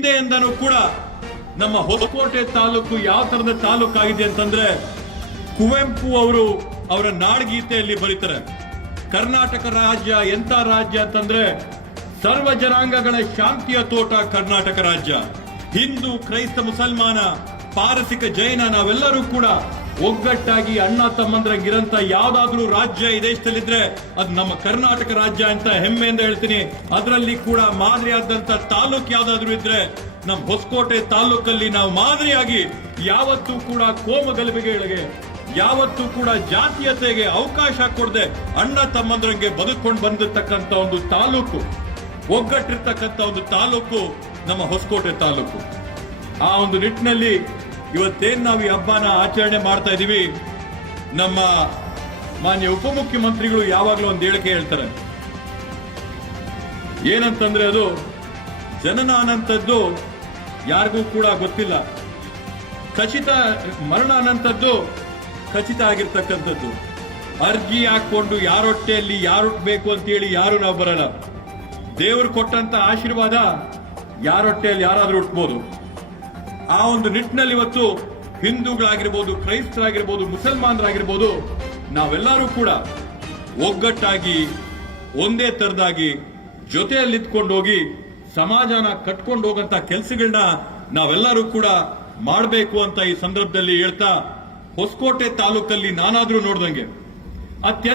ಹಿಂದೆಯಿಂದನೂ ಕೂಡ ನಮ್ಮ ಹೊಸಕೋಟೆ ತಾಲೂಕು ಯಾವ ತರದ ತಾಲೂಕಾಗಿದೆ ಅಂತಂದ್ರೆ ಕುವೆಂಪು ಅವರು ಅವರ ನಾಡಗೀತೆಯಲ್ಲಿ ಬರೀತಾರೆ. ಕರ್ನಾಟಕ ರಾಜ್ಯ ಎಂತ ರಾಜ್ಯ ಅಂತಂದ್ರೆ ಸರ್ವ ಜನಾಂಗಗಳ ಶಾಂತಿಯ ತೋಟ ಕರ್ನಾಟಕ ರಾಜ್ಯ. ಹಿಂದೂ, ಕ್ರೈಸ್ತ, ಮುಸಲ್ಮಾನ, ಪಾರಸಿಕ ಜೈನ ನಾವೆಲ್ಲರೂ ಕೂಡ ಒಗ್ಗಟ್ಟಾಗಿ ಅಣ್ಣ ತಮ್ಮಂದ್ರಂಗಿರಂತ ಯಾವ್ದಾದ್ರೂ ರಾಜ್ಯ ಈ ದೇಶದಲ್ಲಿದ್ರೆ ಅದು ನಮ್ಮ ಕರ್ನಾಟಕ ರಾಜ್ಯ ಅಂತ ಹೆಮ್ಮೆಯಿಂದ ಹೇಳ್ತೀನಿ. ಅದರಲ್ಲಿ ಕೂಡ ಮಾದರಿಯಾದಂತ ತಾಲೂಕ್ ಯಾವ್ದಾದ್ರು ಇದ್ರೆ ನಮ್ಮ ಹೊಸಕೋಟೆ ತಾಲೂಕಲ್ಲಿ ನಾವು ಮಾದರಿಯಾಗಿ ಯಾವತ್ತೂ ಕೂಡ ಕೋಮ ಯಾವತ್ತೂ ಕೂಡ ಜಾತೀಯತೆಗೆ ಅವಕಾಶ ಕೊಡದೆ ಅಣ್ಣ ತಮ್ಮಂದ್ರಂಗೆ ಬದುಕೊಂಡು ಬಂದಿರ್ತಕ್ಕಂಥ ಒಂದು ತಾಲೂಕು ಒಗ್ಗಟ್ಟಿರ್ತಕ್ಕಂಥ ಒಂದು ತಾಲೂಕು ನಮ್ಮ ಹೊಸಕೋಟೆ ತಾಲೂಕು. ಆ ಒಂದು ನಿಟ್ಟಿನಲ್ಲಿ ಇವತ್ತೇನ್ ನಾವು ಈ ಹಬ್ಬನ ಆಚರಣೆ ಮಾಡ್ತಾ ಇದ್ದೀವಿ ನಮ್ಮ ಮಾನ್ಯ ಉಪಮುಖ್ಯಮಂತ್ರಿಗಳು ಯಾವಾಗಲೂ ಒಂದು ಹೇಳಿಕೆ ಹೇಳ್ತಾರೆ. ಏನಂತಂದ್ರೆ ಅದು ಜನನ ಅನ್ನಂಥದ್ದು ಯಾರಿಗೂ ಕೂಡ ಗೊತ್ತಿಲ್ಲ. ಖಚಿತ ಮರಣ ಅನ್ನಂಥದ್ದು ಖಚಿತ ಆಗಿರ್ತಕ್ಕಂಥದ್ದು. ಅರ್ಜಿ ಹಾಕೊಂಡು ಯಾರೊಟ್ಟೆಯಲ್ಲಿ ಯಾರು ಅಂತ ಅಂತೇಳಿ ಯಾರು ನಾವು ಬರಲ್ಲ. ದೇವರು ಕೊಟ್ಟಂತ ಆಶೀರ್ವಾದ ಯಾರೊಟ್ಟೆಯಲ್ಲಿ ಯಾರಾದ್ರೂ ಹುಟ್ಬೋದು. ಆ ಒಂದು ನಿಟ್ಟಿನಲ್ಲಿ ಇವತ್ತು ಹಿಂದೂಗಳಾಗಿರ್ಬೋದು, ಕ್ರೈಸ್ತರಾಗಿರ್ಬೋದು, ಮುಸಲ್ಮಾನರಾಗಿರ್ಬೋದು, ನಾವೆಲ್ಲರೂ ಕೂಡ ಒಗ್ಗಟ್ಟಾಗಿ, ಒಂದೇ ತರದಾಗಿ ಜೊತೆಯಲ್ಲಿ ಹೋಗಿ ಸಮಾಜನ ಕಟ್ಕೊಂಡು ಹೋಗಂತ ಕೆಲಸಗಳನ್ನ ನಾವೆಲ್ಲರೂ ಕೂಡ ಮಾಡಬೇಕು ಅಂತ ಈ ಸಂದರ್ಭದಲ್ಲಿ ಹೇಳ್ತಾ ಹೊಸಕೋಟೆ ತಾಲೂಕಲ್ಲಿ ನಾನಾದ್ರೂ ನೋಡ್ದಂಗೆ. ಅತ್ಯಂತ